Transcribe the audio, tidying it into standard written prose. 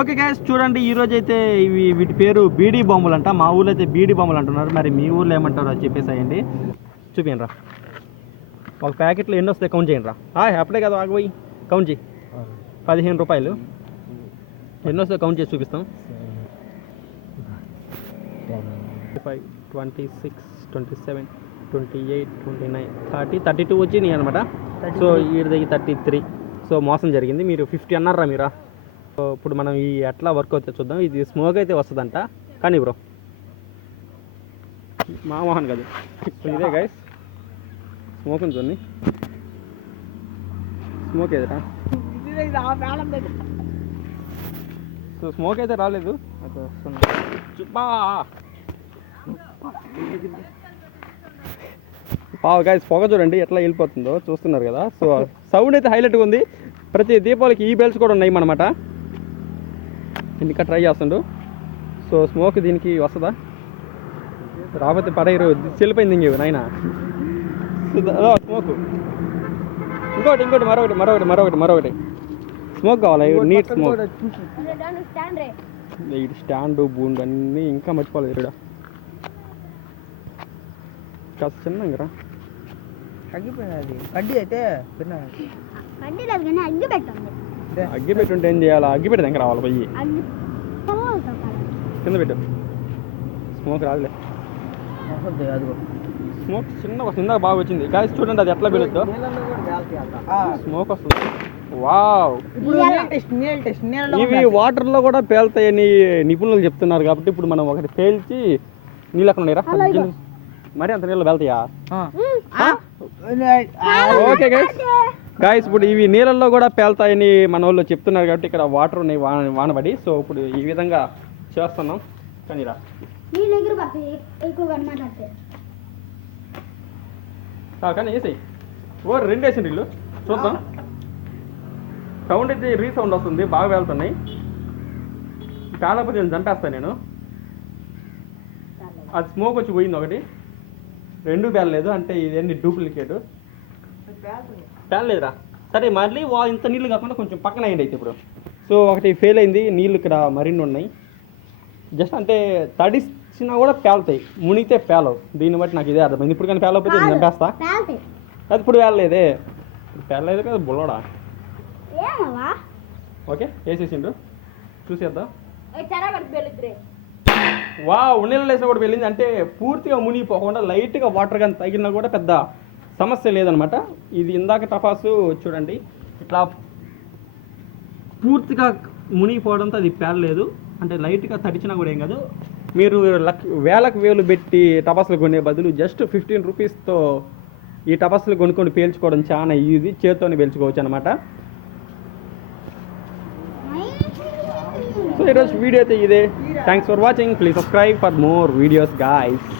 Okay guys చూడండి, ఈరోజు అయితే వీటి పేరు బీడీ బాంబులు అంట. మా ఊళ్ళో అయితే బీడీ బాంబులు అంటున్నారు. మరి మీ ఊళ్ళో ఏమంటారో అది చెప్పేసాయండి. చూపించరా ఒక ప్యాకెట్లో ఎన్ని వస్తాయి కౌంట్ చేయండి రా. అప్పుడే కదా ఆగిపోయి కౌంట్ చేయి. 15 రూపాయలు ఎన్ని వస్తాయి కౌంట్ చేసి చూపిస్తాం. 25, 26, 27, 28, 29, 30, 32 వచ్చినాయి అనమాట. సో వీడి దగ్గర 33. సో మోసం జరిగింది. మీరు 50 అన్నారా మీరా. సో ఇప్పుడు మనం ఈ ఎట్లా వర్క్ అవుతుందో చూద్దాం. ఇది స్మోక్ అయితే వస్తుందంట కానీ బ్రో మా మోహన్ కాదు. ఇదే గైస్ స్మోక్ ఉంటుంది. స్మోక్ ఏదరా. సో స్మోక్ అయితే రాలేదు. గైస్ పొగ చూడండి ఎట్లా వెళ్ళిపోతుందో చూస్తున్నారు కదా. సో సౌండ్ అయితే హైలైట్గా ఉంది. ప్రతి దీపావళికి ఈ బెల్స్ కూడా ఉన్నాయి అన్నమాట. ఇంకా ట్రై చేస్తుండు. సో స్మోక్ దీనికి వస్తుందా రాకపోతే పడేరు చెల్లిపోయింది ఇంకేవి నాయన. స్మోక్ ఇంకోటి మరొకటి స్మోక్ కావాలి. Neat smoke. ఇటు స్టాండ్ బూండ్ అన్నీ ఇంకా మర్చిపోలేదు. ఇక్కడ కాస్త చిన్నగా అగ్గిపోయినది కడ్డీ అయితే అగ్గి పెట్టుంటే ఏం చేయాలా. అగ్గి పెట్టి దగ్గర రావాలి పోయి కింద పెట్టు. స్మోక్ రాదులే. స్మోక్ చిన్నగా బాగా వచ్చింది. కాదు చూడండి అది ఎట్లా పెరుగుతుందో. స్మోక్ వస్తుంది. వావ్, ఇవి వాటర్లో కూడా పేలుతాయని నిపుణులు చెప్తున్నారు. కాబట్టి ఇప్పుడు మనం ఒకటి పేల్చి నీళ్ళు అక్కడ ఉన్నాయిరా. మరి అంత నీళ్ళు వెళ్తాయా. ఓకే గాయస్ ఇప్పుడు ఇవి నీళ్ళల్లో కూడా పేలుతాయని మన వాళ్ళు చెప్తున్నారు. కాబట్టి ఇక్కడ వాటర్ ఉన్నాయి వానబడి. సో ఇప్పుడు ఈ విధంగా చేస్తున్నాం. కానీ రా కానీ వేసాయి. 2 వేసింది ఇల్లు చూద్దాం. సౌండ్ అయితే రీసౌండ్ వస్తుంది. బాగా వెళ్తున్నాయి. కాకపోతే నేను చంపేస్తాను నేను. అది స్మోక్ వచ్చి పోయింది. ఒకటి 2 పేలలేదు అంటే ఇదేంటి డూప్లికేట్ పేలలేదురా. సరే మళ్ళీ ఇంత నీళ్ళు కాకుండా కొంచెం పక్కన అయ్యింది అయితే ఇప్పుడు. సో ఒకటి ఫెయిల్ అయింది. నీళ్ళు ఇక్కడ మరిన్ని ఉన్నాయి. జస్ట్ అంటే తడిసినా కూడా పేలుతాయి, మునిగితే పేలవు. దీన్ని బట్టి నాకు ఇదే అర్థమైంది. ఇప్పుడు కానీ పేలకపోతే చంపేస్తా. అది ఇప్పుడు పేలలేదే. పేలలేదు కదా బుల్లడా. ఓకే వేసేసిండు చూసేద్దాం. నీళ్ళు వేసా కూడా వెళ్ళింది. అంటే పూర్తిగా మునిగిపోకుండా లైట్గా వాటర్ కానీ తగిలినా కూడా పెద్ద సమస్య లేదనమాట. ఇది ఇందాక టపాసు చూడండి ఇట్లా పూర్తిగా మునిగిపోవడంతో అది పేలలేదు. అంటే లైట్గా తడిచినా కూడా ఏం కాదు. మీరు వేలకు వేలు పెట్టి టపాసులు కొనే బదులు జస్ట్ 15 రూపీస్తో ఈ టపాసులు కొనుక్కొని పేల్చుకోవడం చాలా ఈజీ. చేత్తోనే పేల్చుకోవచ్చు అనమాట. సో ఈరోజు వీడియో అయితే ఇదే. Thanks for watching. Please subscribe for more videos guys.